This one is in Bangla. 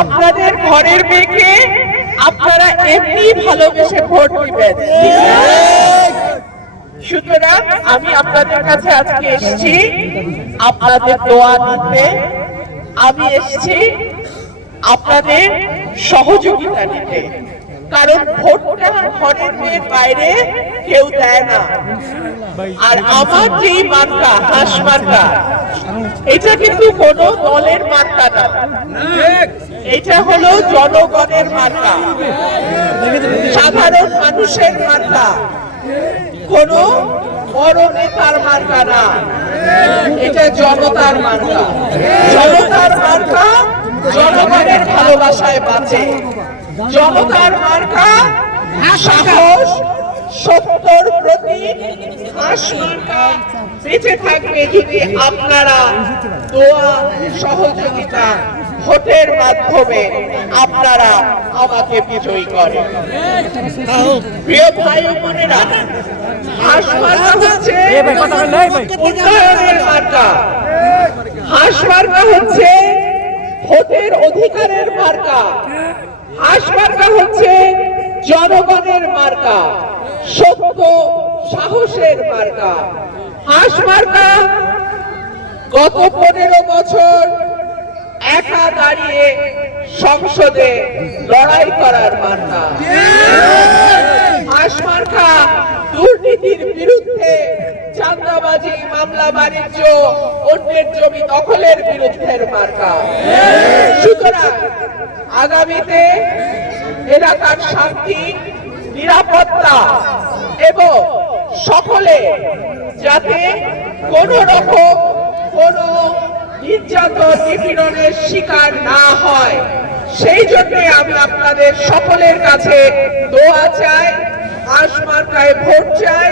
আপনাদের ঘরের মেয়েকে আপনারা এমনি ভালোবেসে ভোট দিবেন। সুতরাং আমি আপনাদের কাছে আজকে এসেছি আপনাদের দোয়া নিতে, আমি এসেছি আপনাদের সহযোগিতা নিতে। কারণ ভোটটা ঘরের মেয়ের বাইরে কেউ দেয় না। আর আমার যেই মার্কা, হাঁস মার্কা, এটা কিন্তু কোনো দলের মার্কা না, এটা হলো জনগণের মার্কা, সাধারণ মানুষের মার্কা, কোনো বড় নেতার মার্কা না, এটা জনতার মার্কা। জনতার মার্কা জনগণের ভালোবাসায় বাঁচে। জনতার মার্কা সাহস, সত্যর প্রতি হাঁস মার্কা বেঁচে থাকবে যদি আপনারা দোয়া, সহযোগিতা, ভোটের মাধ্যমে আপনারা আমাকে বিজয়ী করেন। প্রিয় ভাই ও বোনেরা, হাঁস মার্কা হচ্ছে উন্নয়নের মার্কা, হাঁস মার্কা হচ্ছে ভোটের অধিকারের মার্কা, হাঁস মার্কা হচ্ছে জনগণের মার্কা, সত্য সাহসের মার্কা। হাঁস মার্কা গত 15 বছর একা দাঁড়িয়ে সংসদে লড়াই করার মার্কা। হাঁস মার্কা দুর্নীতির বিরুদ্ধে, চাঁদাবাজি, মামলা বাণিজ্য, অন্যের জমি দখলের বিরুদ্ধের মার্কা। সুতরাং আগামীতে এলাকার শান্তি, নিরাপত্তা এবং সকলে যাতে কোন রকম কোন নির্যাতন, নিপীড়নের শিকার না হয়, সেই জন্য আমি আপনাদের সকলের কাছে দোয়া চাই, হাঁস মার্কায় ভোট চাই।